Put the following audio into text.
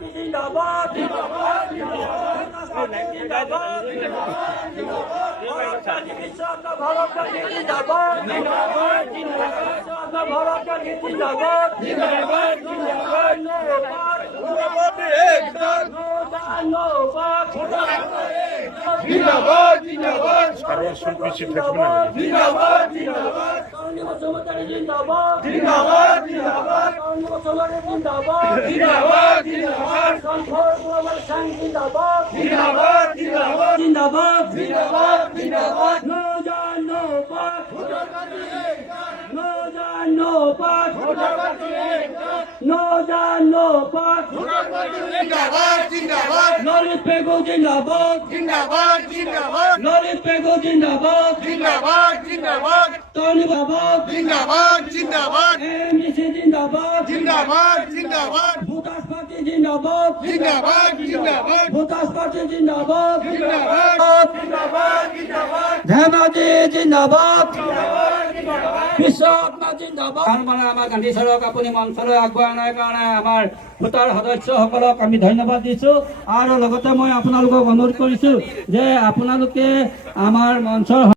জিন্দাবাদ Loris Pego Jindabad, Jindabad, Jindabad. Loris Pego Jindabad, Jindabad, Jindabad. Tony Babad, Jindabad, Jindabad. MDC Jindabad, Jindabad, Jindabad. Bhutas Party Jindabad, Jindabad, Jindabad. Bhutas Party Jindabad, Jindabad, Jindabad, Jindabad. Dhemaji Jindabad, Bishopna Jindabad. আমাৰ গান্ধী চৰক আপুনি মঞ্চলৈ আগবঢ়াই অনাৰ কাৰণে আমাৰ voter সদস্যসকলক আমি ধন্যবাদ দিছোঁ আৰু লগতে মই আপোনালোকক অনুৰোধ কৰিছোঁ যে আপোনালোকে আমাৰ মঞ্চৰ